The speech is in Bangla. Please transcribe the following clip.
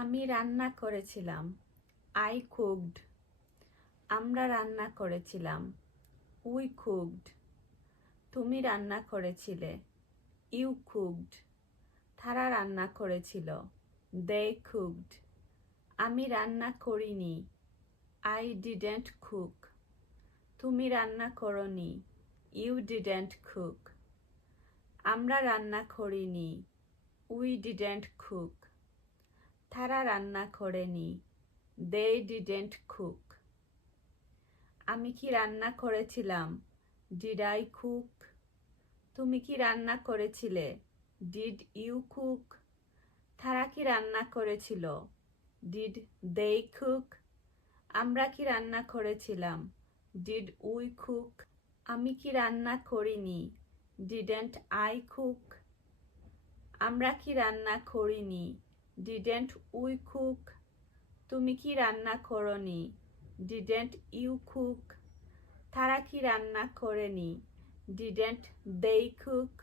আমি রান্না করেছিলাম। আই কুকড আমরা রান্না করেছিলাম। উই কুকড তুমি রান্না করেছিলে। ইউ কুকড তারা রান্না করেছিল। দে কুকড আমি রান্না করিনি। আই ডিডেন্ট কুক তুমি রান্না করনি। ইউ ডিডেন্ট কুক আমরা রান্না করিনি। উই ডিডেন্ট কুক তারা রান্না করেনি দে ডিডেন্ট কুক আমি কি রান্না করেছিলাম? ডিড আই কুক তুমি কি রান্না করেছিলে? ডিড ইউ কুক তারা কি রান্না করেছিল? ডিড দে কুক আমরা কি রান্না করেছিলাম? ডিড উই কুক আমি কি রান্না করিনি? ডিডেন্ট আই কুক আমরা কি রান্না করিনি? ডিডেন্ট উই কুক তুমি কি রান্না করনি? ডিডেন্ট ইউ কুক তারা কি রান্না করেনি? ডিডেন্ট দেই কুক